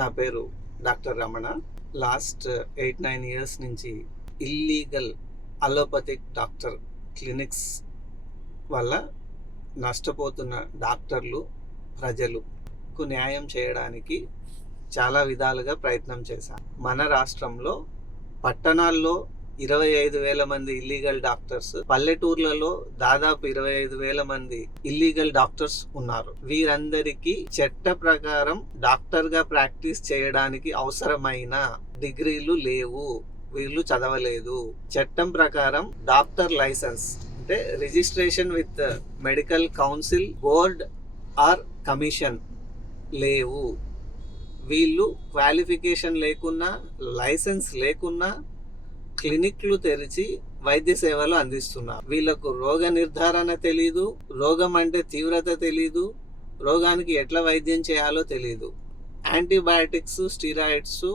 నా పేరు doctor Ramana. Last 8-9 years నుంచి ఇల్లీగల్ అలోపతిక్ డాక్టర్ క్లినిక్స్ వల్ల నష్టపోతున్న డాక్టర్లు, ప్రజలకు న్యాయం చేయడానికి చాలా విధాలుగా ప్రయత్నం చేశాను. మన రాష్ట్రంలో పట్టణాల్లో 25,000 మంది ఇల్లీగల్ డాక్టర్స్, పల్లెటూర్లలో దాదాపు 25,000 మంది ఇల్లీగల్ డాక్టర్స్ ఉన్నారు. వీరందరికీ చట్ట ప్రకారం డాక్టర్గా ప్రాక్టీస్ చేయడానికి అవసరమైన డిగ్రీలు లేవు, వీళ్ళు చదవలేదు. చట్టం ప్రకారం డాక్టర్ లైసెన్స్ అంటే registration with medical council, board or commission లేవు. వీళ్ళు క్వాలిఫికేషన్ లేకున్నా, లైసెన్స్ లేకున్నా క్లినిక్లు తెరిచి వైద్య సేవలు అందిస్తున్నారు. వీళ్ళకు రోగ నిర్ధారణ తెలీదు, రోగం అంటే తీవ్రత తెలీదు, రోగానికి ఎట్లా వైద్యం చేయాలో తెలీదు. యాంటీబయాటిక్స్, స్టీరాయిడ్స్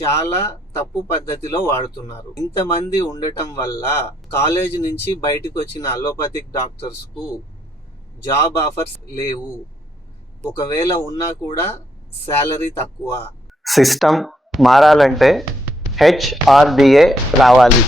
చాలా తప్పు పద్ధతిలో వాడుతున్నారు. ఇంతమంది ఉండటం వల్ల కాలేజ్ నుంచి బయటకు వచ్చిన అలోపతిక్ డాక్టర్స్కు జాబ్ ఆఫర్స్ లేవు. ఒకవేళ ఉన్నా కూడా శాలరీ తక్కువ. సిస్టమ్ మారాలంటే HRDA రావాలి.